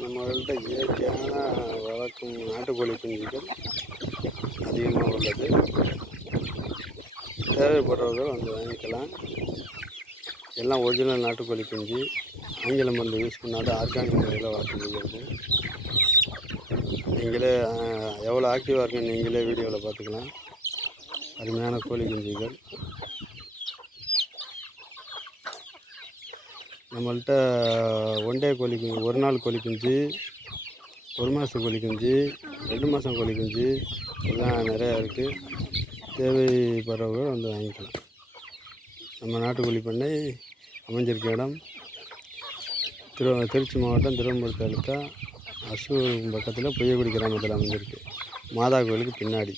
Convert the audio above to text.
நம்மள்கிட்ட இயற்கையான வளர்க்கும் நாட்டுக்கோழி குஞ்சுகள் அதிகமாக உள்ளது. தேவைப்படுறவர்கள் வந்து வாங்கிக்கலாம். எல்லாம் ஒரிஜினல் நாட்டுக்கோழி குஞ்சு, ஆங்கில மருந்து யூஸ் பண்ணாத ஆர்கானிக் முறையில் வளர்க்கப்படுகிறது. நீங்களே எவ்வளோ ஆக்டிவாக இருக்குன்னு நீங்களே வீடியோவில் பார்த்துக்கலாம். அருமையான கோழி குஞ்சுகள் நம்மள்கிட்ட. ஒன்டே கோழி குஞ்சு, ஒரு நாள் கோழி குஞ்சு, ஒரு மாத கோழி குஞ்சு, 2 மாதம் கோழி குஞ்சு எல்லாம் நிறையா இருக்குது. தேவைப்படுறவங்க வந்து வாங்கிக்கலாம். நம்ம நாட்டுக்கோழி பண்ணை அமைஞ்சிருக்க இடம் திருச்சி மாவட்டம் திருவம்பூர் தாலுக்கா அசூர் பக்கத்தில் பொய்யக்குடி கிராமத்தில் அமைஞ்சிருக்கு. மாதா கோயிலுக்கு பின்னாடி.